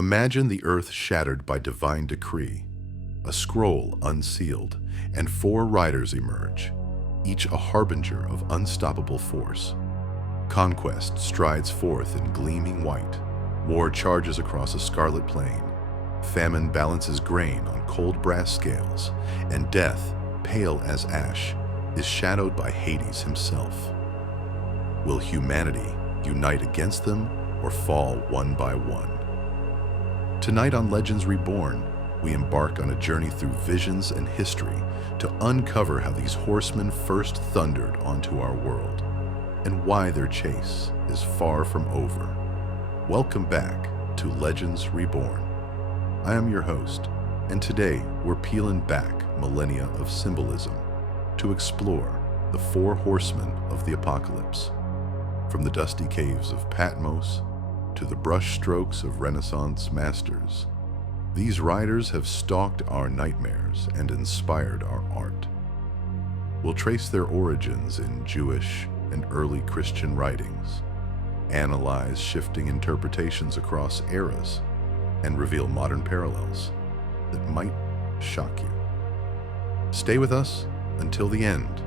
Imagine the earth shattered by divine decree, a scroll unsealed, and four riders emerge, each a harbinger of unstoppable force. Conquest strides forth in gleaming white. War charges across a scarlet plain. Famine balances grain on cold brass scales, and death, pale as ash, is shadowed by Hades himself. Will humanity unite against them or fall one by one? Tonight on Legends Reborn, we embark on a journey through visions and history to uncover how these horsemen first thundered onto our world and why their chase is far from over. Welcome back to Legends Reborn. I am your host, and today we're peeling back millennia of symbolism to explore the Four Horsemen of the Apocalypse. From the dusty caves of Patmos to the brush strokes of Renaissance masters, these riders have stalked our nightmares and inspired our art. We'll trace their origins in Jewish and early Christian writings, analyze shifting interpretations across eras, and reveal modern parallels that might shock you. Stay with us until the end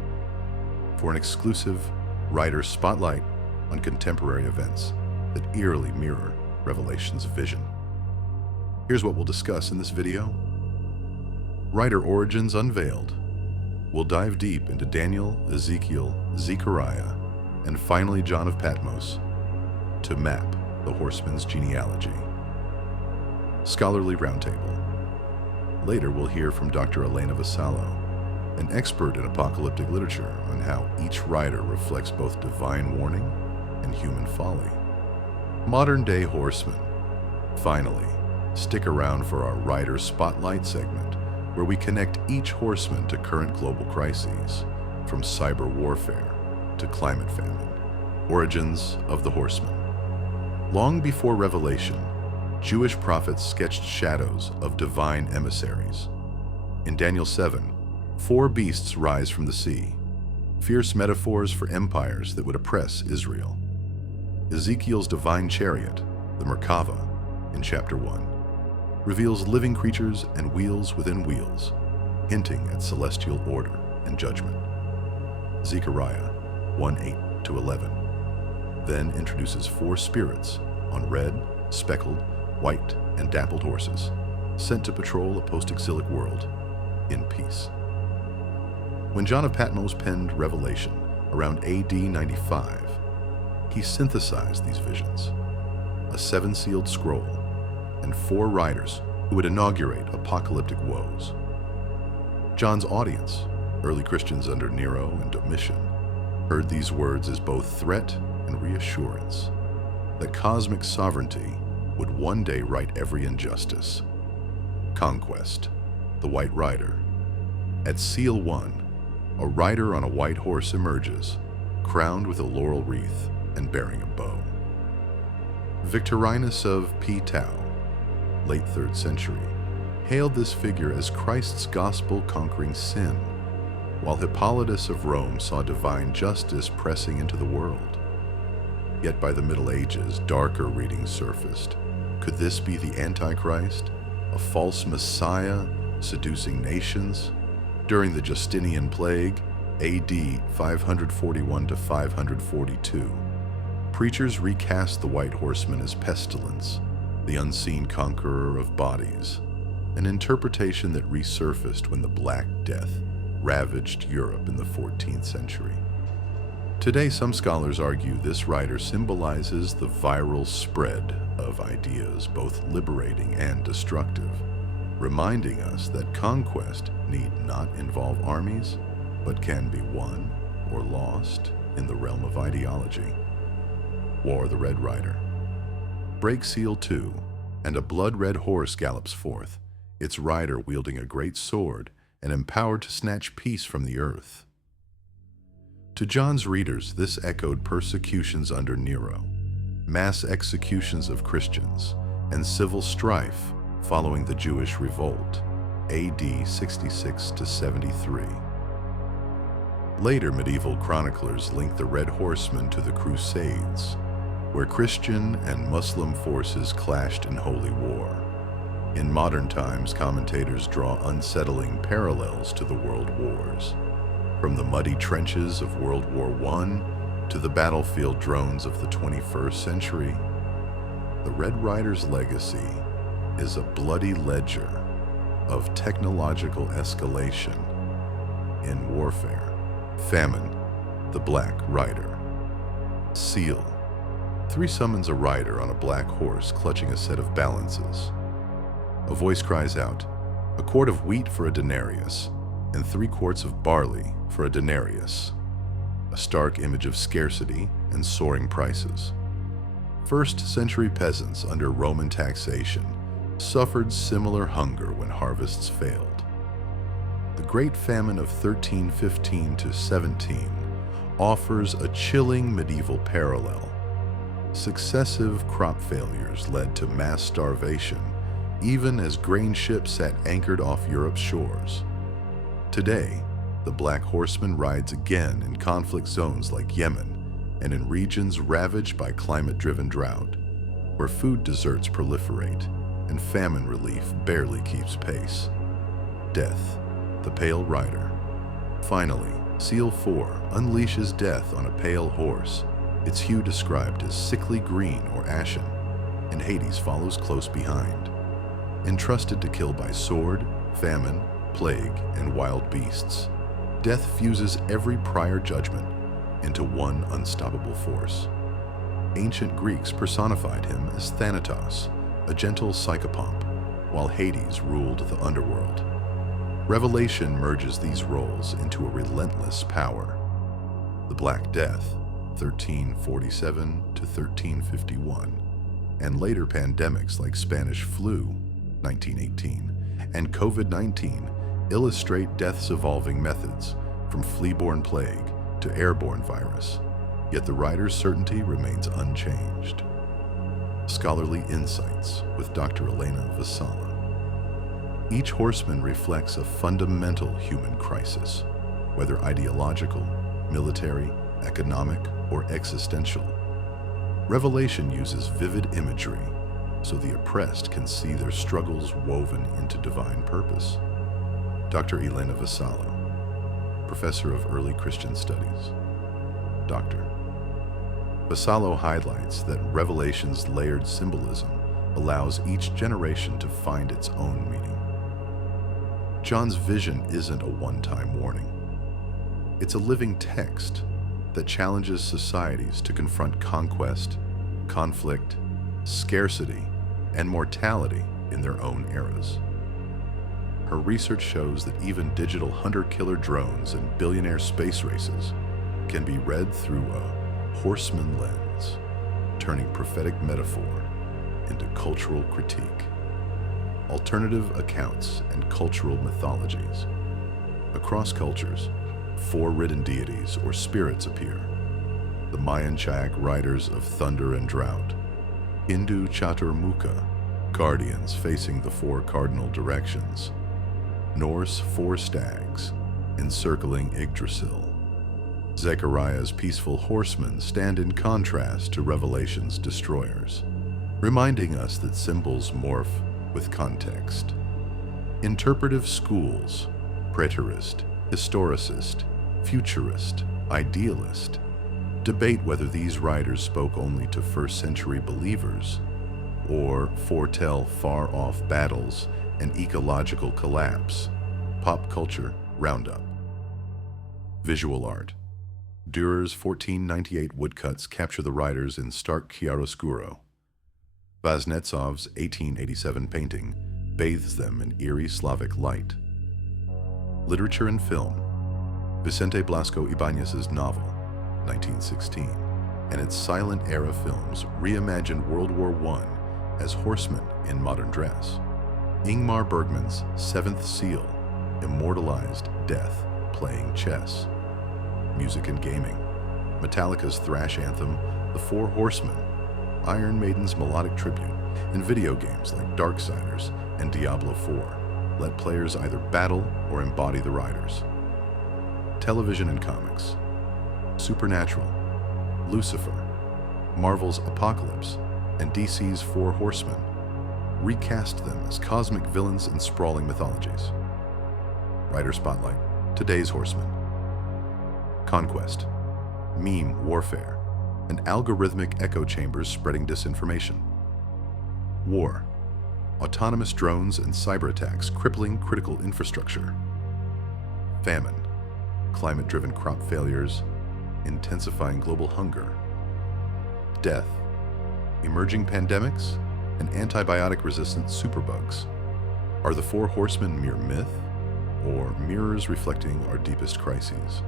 for an exclusive writer spotlight on contemporary events that eerily mirror Revelation's vision. Here's what we'll discuss in this video. Writer origins unveiled. We'll dive deep into Daniel, Ezekiel, Zechariah, and finally John of Patmos to map the horsemen's genealogy. Scholarly Roundtable. Later we'll hear from Dr. Elena Vassallo, an expert in apocalyptic literature, on how each rider reflects both divine warning and human folly. Modern-day horsemen. Finally, stick around for our Rider Spotlight segment, where we connect each horseman to current global crises, from cyber warfare to climate famine. Origins of the Horsemen. Long before Revelation, Jewish prophets sketched shadows of divine emissaries. In Daniel 7, four beasts rise from the sea, fierce metaphors for empires that would oppress Israel. Ezekiel's divine chariot, the Merkava, in chapter 1, reveals living creatures and wheels within wheels, hinting at celestial order and judgment. Zechariah 1:8-11 then introduces four spirits on red, speckled, white, and dappled horses, sent to patrol a post-exilic world in peace. When John of Patmos penned Revelation around AD 95, he synthesized these visions, a seven-sealed scroll, and four riders who would inaugurate apocalyptic woes. John's audience, early Christians under Nero and Domitian, heard these words as both threat and reassurance that cosmic sovereignty would one day right every injustice. Conquest, the White Rider. At Seal 1, a rider on a white horse emerges, crowned with a laurel wreath and bearing a bow. Victorinus of Tau, late 3rd century, hailed this figure as Christ's gospel conquering sin, while Hippolytus of Rome saw divine justice pressing into the world. Yet by the Middle Ages, darker readings surfaced. Could this be the Antichrist, a false messiah seducing nations? During the Justinian plague, AD 541-542, preachers recast the White Horseman as Pestilence, the unseen conqueror of bodies, an interpretation that resurfaced when the Black Death ravaged Europe in the 14th century. Today, some scholars argue this rider symbolizes the viral spread of ideas, both liberating and destructive, reminding us that conquest need not involve armies, but can be won or lost in the realm of ideology. War the Red Rider. Break Seal 2, and a blood-red horse gallops forth, its rider wielding a great sword and empowered to snatch peace from the earth. To John's readers, this echoed persecutions under Nero, mass executions of Christians, and civil strife following the Jewish revolt, AD 66-73. Later medieval chroniclers linked the Red Horsemen to the Crusades, where Christian and Muslim forces clashed in holy war. In modern times, commentators draw unsettling parallels to the world wars. From the muddy trenches of World War I to the battlefield drones of the 21st century, the Red Rider's legacy is a bloody ledger of technological escalation in warfare. Famine, the Black Rider. Seal. 3 summons a rider on a black horse clutching a set of balances. A voice cries out, "A quart of wheat for a denarius, and 3 quarts of barley for a denarius." A stark image of scarcity and soaring prices. First-century peasants under Roman taxation suffered similar hunger when harvests failed. The Great Famine of 1315 to 17 offers a chilling medieval parallel. Successive crop failures led to mass starvation, even as grain ships sat anchored off Europe's shores. Today, the Black Horseman rides again in conflict zones like Yemen and in regions ravaged by climate-driven drought, where food deserts proliferate and famine relief barely keeps pace. Death, the Pale Rider. Finally, Seal 4 unleashes death on a pale horse, its hue described as sickly green or ashen, and Hades follows close behind. Entrusted to kill by sword, famine, plague, and wild beasts, death fuses every prior judgment into one unstoppable force. Ancient Greeks personified him as Thanatos, a gentle psychopomp, while Hades ruled the underworld. Revelation merges these roles into a relentless power. The Black Death, 1347 to 1351, and later pandemics like Spanish flu, 1918, and COVID-19 illustrate death's evolving methods, from flea-borne plague to airborne virus, yet the rider's certainty remains unchanged. Scholarly Insights with Dr. Elena Vassallo. Each horseman reflects a fundamental human crisis, whether ideological, military, economic, or existential. Revelation uses vivid imagery so the oppressed can see their struggles woven into divine purpose. Dr. Elena Vassallo, Professor of Early Christian Studies. Dr. Vassallo highlights that Revelation's layered symbolism allows each generation to find its own meaning. John's vision isn't a one-time warning. It's a living text that challenges societies to confront conquest, conflict, scarcity, and mortality in their own eras. Her research shows that even digital hunter-killer drones and billionaire space races can be read through a horseman lens, turning prophetic metaphor into cultural critique. Alternative accounts and cultural mythologies. Across cultures, 4-ridden deities or spirits appear. The Mayan Chayak riders of thunder and drought. Hindu Chaturmukha, guardians facing the 4 cardinal directions. Norse 4 stags, encircling Yggdrasil. Zechariah's peaceful horsemen stand in contrast to Revelation's destroyers, reminding us that symbols morph with context. Interpretive schools, preterist, historicist, futurist, idealist, debate whether these writers spoke only to first-century believers or foretell far-off battles and ecological collapse. Pop Culture Roundup. Visual art. Dürer's 1498 woodcuts capture the riders in stark chiaroscuro. Vaznetsov's 1887 painting bathes them in eerie Slavic light. Literature and film. Vicente Blasco Ibáñez's novel, 1916, and its silent-era films reimagined World War I as horsemen in modern dress. Ingmar Bergman's Seventh Seal immortalized death playing chess. Music and gaming. Metallica's thrash anthem, The Four Horsemen, Iron Maiden's melodic tribute, and video games like Darksiders and Diablo 4 let players either battle or embody the riders. Television and comics. Supernatural, Lucifer, Marvel's Apocalypse, and DC's Four Horsemen. recast them as cosmic villains in sprawling mythologies. Writer Spotlight, today's Horsemen. Conquest, meme warfare, and algorithmic echo chambers spreading disinformation. War, autonomous drones and cyber attacks crippling critical infrastructure. Famine, climate-driven crop failures, intensifying global hunger. Death, emerging pandemics, and antibiotic-resistant superbugs. Are the Four Horsemen mere myth, or mirrors reflecting our deepest crises?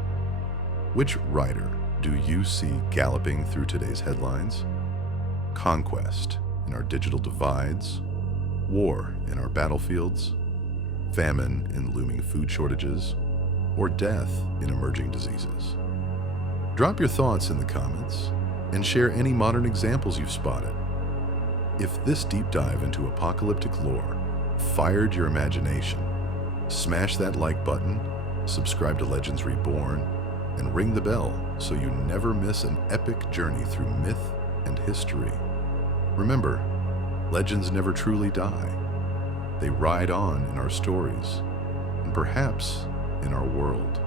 Which rider do you see galloping through today's headlines? Conquest in our digital divides, war in our battlefields, famine in looming food shortages, or death in emerging diseases? Drop your thoughts in the comments and share any modern examples you've spotted. If this deep dive into apocalyptic lore fired your imagination, smash that like button, subscribe to Legends Reborn, and ring the bell so you never miss an epic journey through myth and history. Remember, legends never truly die. They ride on in our stories, and perhaps in our world.